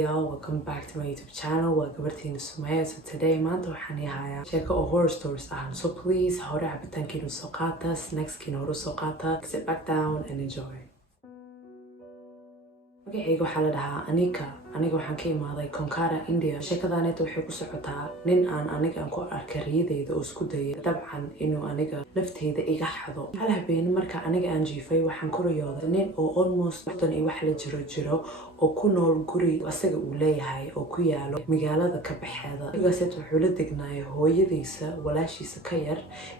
y'all, welcome back to my YouTube channel. Welcome back to Sumaya. So today maanta waxaan yahayaa sheeko oo horror stories ah. So please hore cabitaankiina soo qaata, snackskiina hore soo qaata, sit back down and enjoy. Magacayga waxaa la dhahaa aniga waxaan ka imaaday Qaar, India. Sheekadaaneta waxay ku socotaa nin aan ku arkay riyadeyda oo isku dayay dabcan inuu aniga nafteyda iga xado. Hal habeen marka aniga aan jiifay waxaan ku riyooday nin oo almost waqtan iyo wax la jiro oo ku nool guri asaga uu leeyahay oo ku yaalo magaalada ka baxeeda. Gurigaas wuxuu la degnaayay hooyadiisa, walaashiisa ka yar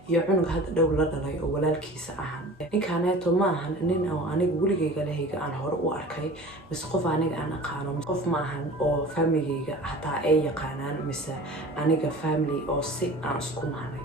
iyo cunug hadda dhow la dhalay oo walaalkiisa ahan. Ninkaaneeto ma ahan nin oo aniga weligeyga lahayga aan hore u arkay, bas qof aniga aan aqaano, qof ma ahan oo familygeyga hataa ay yaqaanaan mise aniga family oo si aan isku nahnay.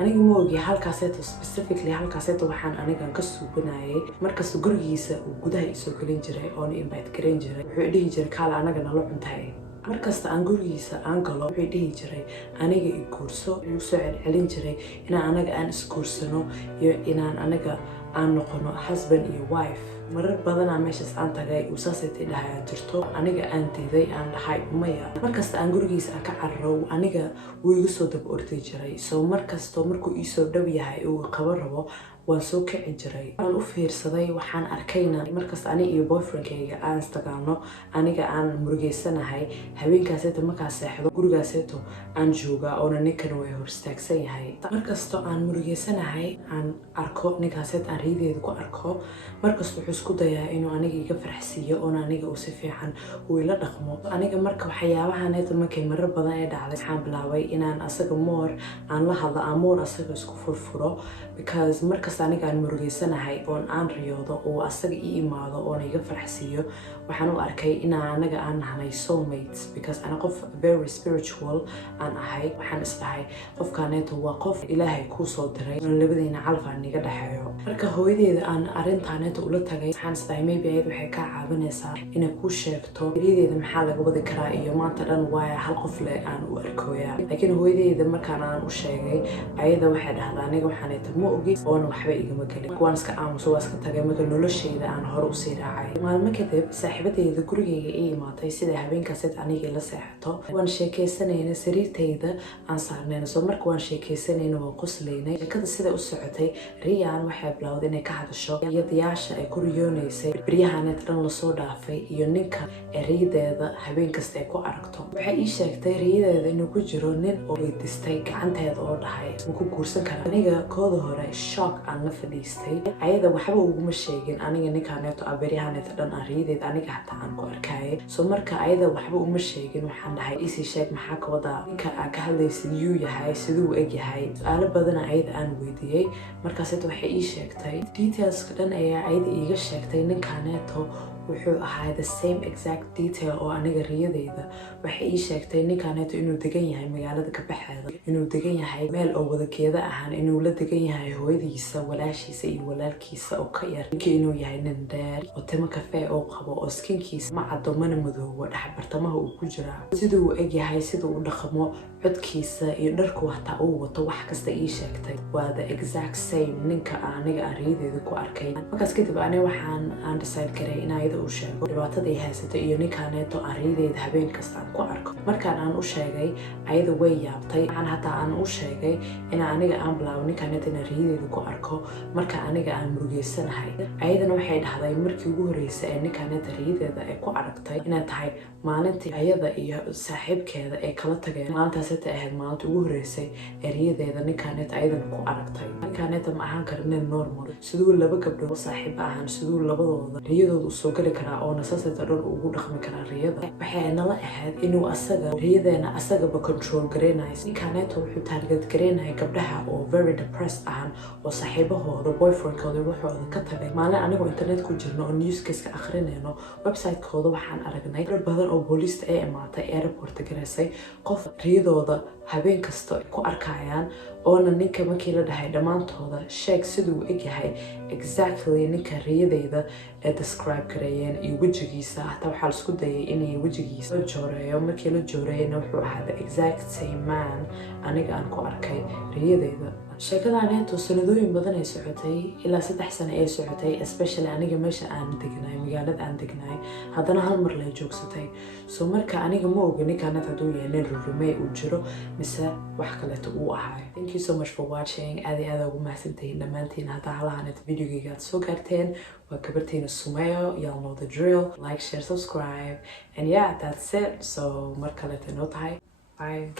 Aniga ma ogi halkaaseeto specifically halkaaseeto waxaan anigan ka suubanayay markasta gurigiisa uu gudaha isoo gelin jiray oona invite gareyn jiray. Wuxuu dhihi jiray kaala anaga nala cuntay. Markasta aan gurigiisa aan galo wuxuu dhihi jiray aniga i guurso. Wuxuu soo celcelin jiray inaan anaga aan isguursano iyo inaan anaga aan noqono husband iyo wife. marar badan meeshaas aan tagay uu saasaytay dhahay jirto aniga aan diiday aan dhahay maya. Markasta aan gurigiisa ka carro aniga wuu iga soo dab orday jiray. So markasta markuu ii soo dhow yahay uu qabo rabo waan soo kici jiray. Waan u fiirsaday waxaan arkayna markasta aniga iyo boyfriendkayga aan istagaano aniga aan murugeysanahay habeenkaaseeto markaa seexdo gurigaaseeto aan jooga oo ninkan way hor istaagsan yahay. Markasta aan murugeysanahay aan arko ninkaaseet aan riideeda ku arko markasta wuxuu isku dayaa inuu aniga iga farxsiiyo oo aniga uu si fiican uu ila dhaqmo. Aniga marka waxyaabahaneeto markay marar badan ay dhacday waxaan bilaabay inaan asaga more aan la hadlo aan more asaga isku furfuro because markasta aniga aan murugeysanahay oo aan riyoodo oo asaga ii imaado oo iga farxsiiyo waxaan u arkay inaan anaga aan nahnay soulmates because ana qof very spiritual aan ahay. Waxaan isdahay qofkaaneeto waa qof ilaahay kuu soo diray oo labadeena calaf aan iga dhaxeeyo. Marka hooyadeeda aan arintaaneeto ula tagay waxaan isdahay maybe ayad waxay ka caawinaysaa inay kuu sheegto riyadeeda maxaa laga wadi karaa iyo maanta dhan waaya hal qof leh aan u arkooyaa. Laakiin hooyadeeda markaan aan u sheegay ayada waxay dhahdaa aniga waxaaneeto ma ogi oona waxba igama gelin. Waan iska aamuso waan iska tagay marka nolosheyda aan hore u sii raacay. Maalmo kadib saaxiibadeyda gurigeyga ii imaatay sida habeenkaaseed aniga la seexato. Waan sheekeysanayna sariirteyda aan saarnayna. So marka waan sheekeysanayna waan qoslaynay. Sheekada sida u socotay Riyaan waxay bilowday inay ka hadasho iyadayaasha ay ku riyoonaysay beryahaneed dhan lasoo dhaafay iyo ninka riyadeeda habeen kasta ay ku aragto. Waxay ii sheegtay riyadeeda inuu ku jiro nin oo weydistay gacanteeda oo dhahay ma ku guursan kara. Aniga kooda hore shock aan la fadhiistay. Ayada waxba uguma sheegin aniga ninkaaneeto beryahaneed dhan aan riyadeeda aniga hataa aan ku arkayay. So marka ayada waxba uma sheegin waxaan dhahay isii sheeg maxaa ka wadaa ninka aan ka hadlaysid yuu yahay siduu eg yahay. Su'aalo badan ayada aan weydiiyey markaaseeto waxay ii sheegtay detailska dhan ayaa ayada iiga sheegtay ninkaaneeto wuxuu ahaa the same exact detail oo aniga riyadeyda. Waxay ii sheegtay ninkaaneeto inuu degan yahay magaalada ka baxeeda, inuu degan yahay meel oo wadageeda ahaan, inuu la degan yahay hooyadiisa, walaashiisa iyo walaalkiisa oo ka yar. Ninka inuu yahay nin dheer oo timo kafee oo qabo oo skinkiisa ma caddo mana madoobo dhexbartamaha uu ku jiraa. Siduu u eg yahay siduu u dhaqmo codkiisa iyo dharku hataa uu wato wax kasta ii sheegtay waa the exact same ninka aniga aan riyadeeda ku arkay. Markaas kadib aniga waxaan decide garay in ayada u sheego dhibaatada ay haysato iyo ninkaaneeto aan riyadeeda habeen kasta aan ku arko. Markaan aan u sheegay ayada way yaabtay. Waxaan hataa aan u sheegay in aniga aan bilaabo ninkaaneeto inaan riyadeeda ku arko marka aniga aan murugeysanahay. Ayadana waxay dhahday markii ugu horreysay ee ninkaaneeto riyadeeda ay ku aragtay inay tahay maalintii ayada iyo saaxiibkeeda ay kala tageen. Maalintaaseta ahayd maalinta ugu horreysay ee riyadeeda ninkaaneeto ayadana ku aragtay. Ninkaaneeto ma ahaan kara nin normal. Siduu laba gabdhood saaxiibo ahaan siduu labadooda riyadooda u soo gali karaa oo nasaasayta dhan ugu dhaqmi karaa riyada. Waxay nala ahayd inuu asaga riyadeena asagaba control gareynayo. Ninkaaneeto wuxuu target gareynaya gabdhaha oo very depressed ahaan oo saaxiibahooda boyfriendkooda waxooda ka tagay. Maalin anigoo internet ku jirno oo newscase akhrinayno website-kooda waxaan aragnay dad badan oo booliista ay imaatay airport gareysay qof riyadooda habeen kasta ku arkayaan oona ninka markii la dhahay dhammaantooda sheeg siduu eg yahay exactly ninka riyadeyda ee describe gareeyeen iyo wejigiisa. Hataa waxaa la isku dayay inay wejigiisa la jooreeyo. Markii la jooreeyana wuxuu ahaa the exact same man aniga aan ku arkay riyadeyda. sheekadaaneetu sanadooyin badan ay socotay ilaa 3 sano ay socotay especially aniga meesha aan degnay magaalada aan degnay haddana hal mar lay joogsatay so marka aniga ma oga ninkaanad hadduu yahay nin rurumey uu jiro mise wax kaleeto uu ahay. Thank you so much for watching. aad iyo aad ugu mahadsantihiin dhammaantiin haddaa halahaneed videogayga aad soo gaarteen. waa gabartiina Sumayo. Y'all know the drill. Like, share, subscribe and yeah, that's it. So mar kaleeto inoo tahay. Bye.